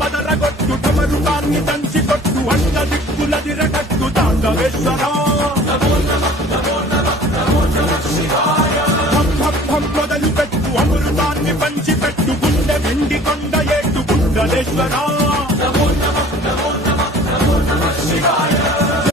మదరగొట్టు కమరుతాన్ని దంచి కొట్టు అంత దిక్కులదిరగట్టు తాండవేశ్వర మొదలు పెట్టు అమృతాన్ని పంచి పెట్టు గుండె వెండి కొండ ఏటు గుండలేశ్వర.